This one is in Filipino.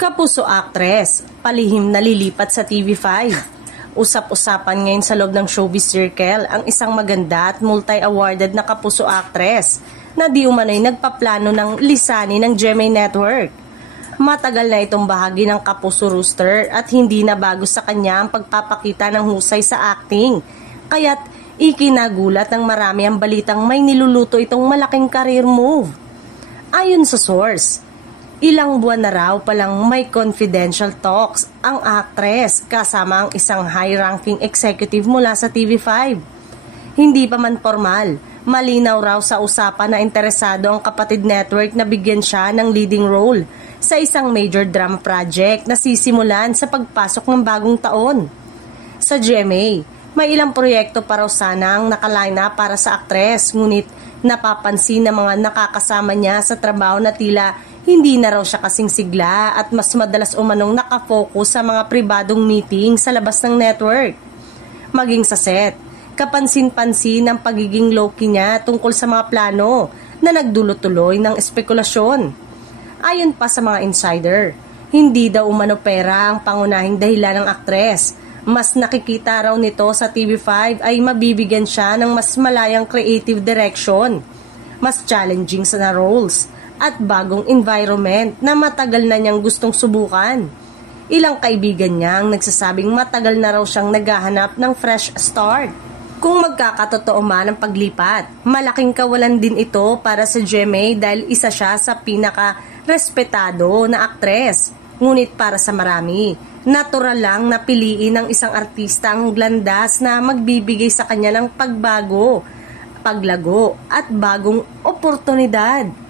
Kapuso actress, palihim na lilipat sa TV5. Usap-usapan ngayon sa loob ng showbiz circle ang isang maganda at multi-awarded na kapuso actress na di umano'y nagpaplano ng lisanin ng GMA Network. Matagal na itong bahagi ng kapuso rooster at hindi na bago sa kanya ang pagpapakita ng husay sa acting. Kaya't ikinagulat ng marami ang balitang may niluluto itong malaking career move. Ayon sa source, ilang buwan na raw palang may confidential talks ang actress kasama ang isang high-ranking executive mula sa TV5. Hindi pa man formal, malinaw raw sa usapan na interesado ang kapatid network na bigyan siya ng leading role sa isang major drama project na sisimulan sa pagpasok ng bagong taon. Sa GMA, may ilang proyekto pa raw sana ang nakaline up para sa actress, ngunit napapansin ng mga nakakasama niya sa trabaho na tila hindi na raw siya kasing sigla at mas madalas umanong nakafocus sa mga pribadong meeting sa labas ng network. Maging sa set, kapansin-pansin ang pagiging low-key niya tungkol sa mga plano na nagdulot-tuloy ng espekulasyon. Ayon pa sa mga insider, hindi daw umano pera ang pangunahing dahilan ng aktres. Mas nakikita raw nito sa TV5 ay mabibigyan siya ng mas malayang creative direction, mas challenging na roles, at bagong environment na matagal na niyang gustong subukan. Ilang kaibigan niya ang nagsasabing matagal na raw siyang naghahanap ng fresh start. Kung magkakatotoo man ang paglipat, malaking kawalan din ito para sa GMA dahil isa siya sa pinaka-respetado na aktres. Ngunit para sa marami, natural lang na piliin ng isang artista ang landas na magbibigay sa kanya ng pagbago, paglago at bagong oportunidad.